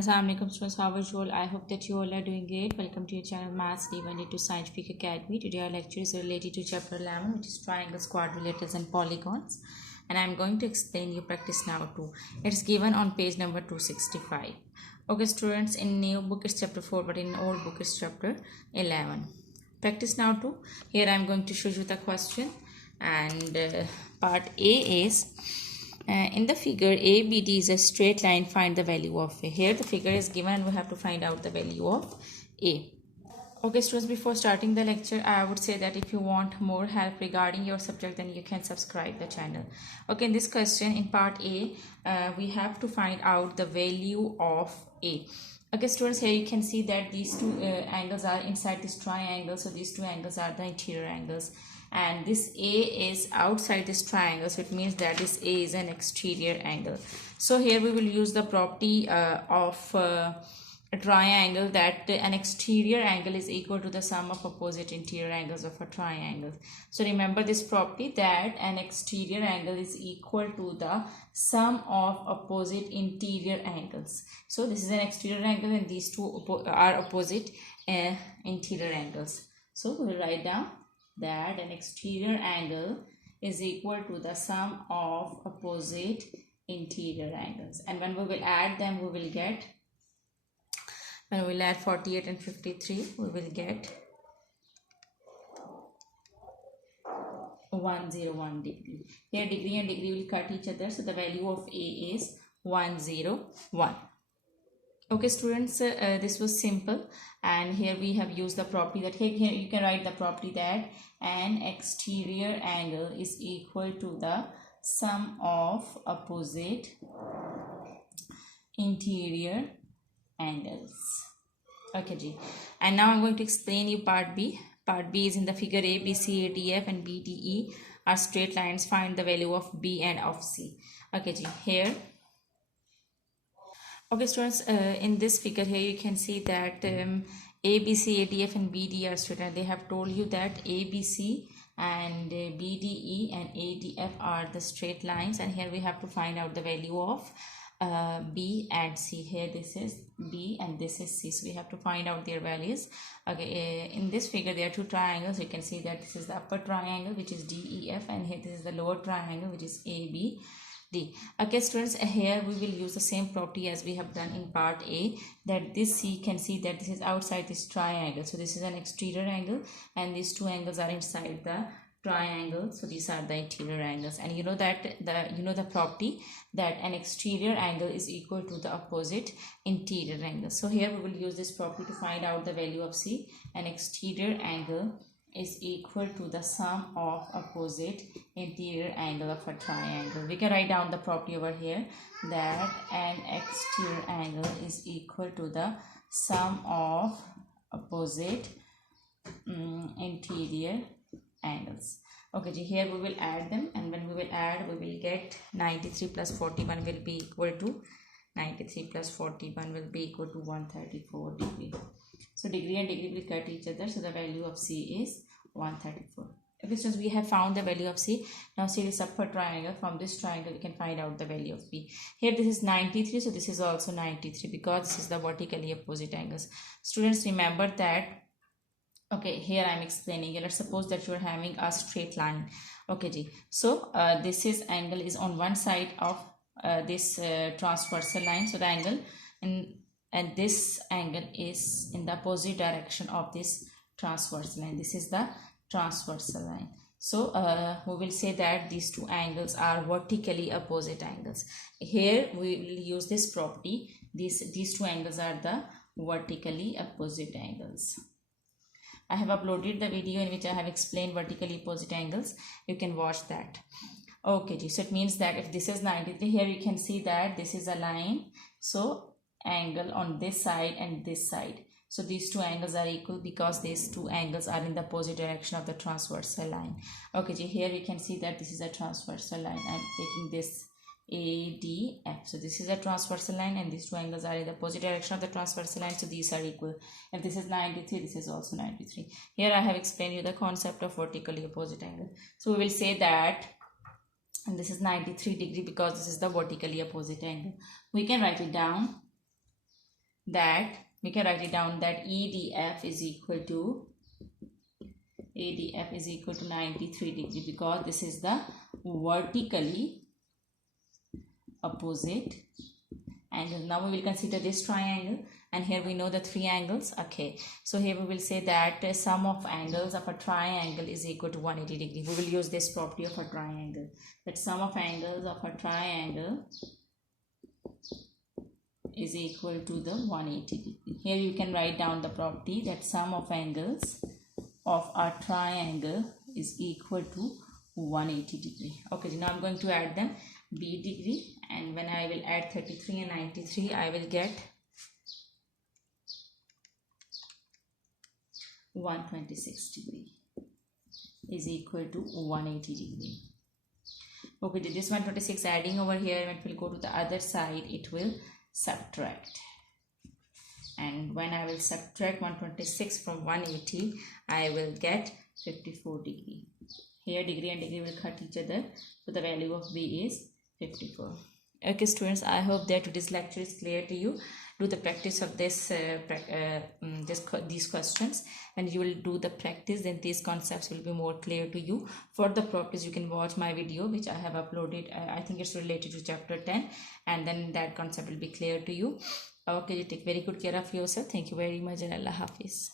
Assalamu alaikum students, how are you all? I hope that you all are doing great. Welcome to your channel Maths D1 to Scientific Academy. Today our lecture is related to chapter 11, which is triangles, quadrilaterals and polygons. And I am going to explain you practice now 2. It's given on page number 265. Okay students, in new book it's chapter 4, but in old book it's chapter 11. Practice now 2. Here I am going to show you the question. And part A is... in the figure ABD is a straight line, find the value of A. Here the figure is given and we have to find out the value of A. Okay students, before starting the lecture I would say that if you want more help regarding your subject, then you can subscribe the channel. Okay, in this question in part A we have to find out the value of A. Okay students, here you can see that these two angles are inside this triangle, so these two angles are the interior angles, and this A is outside this triangle, so it means that this A is an exterior angle. So here we will use the property of a triangle, that an exterior angle is equal to the sum of opposite interior angles of a triangle. So remember this property, that an exterior angle is equal to the sum of opposite interior angles. So this is an exterior angle and these two are opposite interior angles. So we will write down that an exterior angle is equal to the sum of opposite interior angles, and when we will add them, we will get, when we will add 48 and 53, we will get 101 degree. Here degree and degree will cut each other, so the value of A is 101. Okay students, this was simple, and here we have used the property that here you can write the property that an exterior angle is equal to the sum of opposite interior angles. Okay G. And now I'm going to explain you part B. Part B is in the figure A, B, C, A, D, F and B, D, E are straight lines. Find the value of B and of C. Okay G. Here, okay students, in this figure here you can see that A, B, C, A, D, F and B, D are straight lines. They have told you that A, B, C and B, D, E and A, D, F are the straight lines, and here we have to find out the value of B and C. Here this is B and this is C, so we have to find out their values. Okay, in this figure there are two triangles. You can see that this is the upper triangle, which is DEF, and here this is the lower triangle, which is ABD. Okay students, here we will use the same property as we have done in part A, that this C can see that this is outside this triangle, so this is an exterior angle and these two angles are inside the triangle, so these are the interior angles. And you know that the property that an exterior angle is equal to the opposite interior angle. So here we will use this property to find out the value of C. An exterior angle is equal to the sum of opposite interior angle of a triangle. We can write down the property over here, that an exterior angle is equal to the sum of opposite interior angles. Okay, here we will add them, and when we will add, we will get 93 plus 41 will be equal to 93 plus 41 will be equal to 134 degree. So degree and degree will cut each other, so the value of C is 134. Okay, since we have found the value of C, now see this upper triangle. From this triangle we can find out the value of B. Here this is 93, so this is also 93, because this is the vertically opposite angles. Students, remember that, okay, here I am explaining. Let's suppose that you are having a straight line. Okay G. So this is angle is on one side of this transversal line, so the angle and this angle is in the opposite direction of this transversal line. This is the transversal line. So we will say that these two angles are vertically opposite angles. Here we will use this property. These two angles are the vertically opposite angles. I have uploaded the video in which I have explained vertically opposite angles. You can watch that. Okay, so it means that if this is 93, here you can see that this is a line. So angle on this side and this side. So these two angles are equal because these two angles are in the opposite direction of the transversal line. Okay, here you can see that this is a transversal line. I'm taking this ADF. So this is a transversal line and these two angles are in the opposite direction of the transversal line, so these are equal. If this is 93, this is also 93. Here I have explained you the concept of vertically opposite angle. So we will say that, and this is 93 degree because this is the vertically opposite angle. We can write it down that we can write it down that EDF is equal to 93 degree, because this is the vertically opposite angle. Now we will consider this triangle, and here we know the three angles. Okay, so here we will say that sum of angles of a triangle is equal to 180 degree. We will use this property of a triangle, that sum of angles of a triangle is equal to the 180 degree. Here you can write down the property that sum of angles of a triangle is equal to 180 degree. Okay, now I'm going to add them, b degree, and when I will add 33 and 93, I will get 126 degree is equal to 180 degree. Okay, this 126 adding over here, when it will go to the other side, it will subtract. And when I will subtract 126 from 180, I will get 54 degree. Here degree and degree will cut each other, so the value of b is 54. Okay students, I hope that today's lecture is clear to you. Do the practice of these questions, and you will do the practice, then these concepts will be more clear to you. For the practice, you can watch my video which I have uploaded. I think it's related to chapter 10, and then that concept will be clear to you. Okay, you take very good care of yourself. Thank you very much, and Allah Hafiz.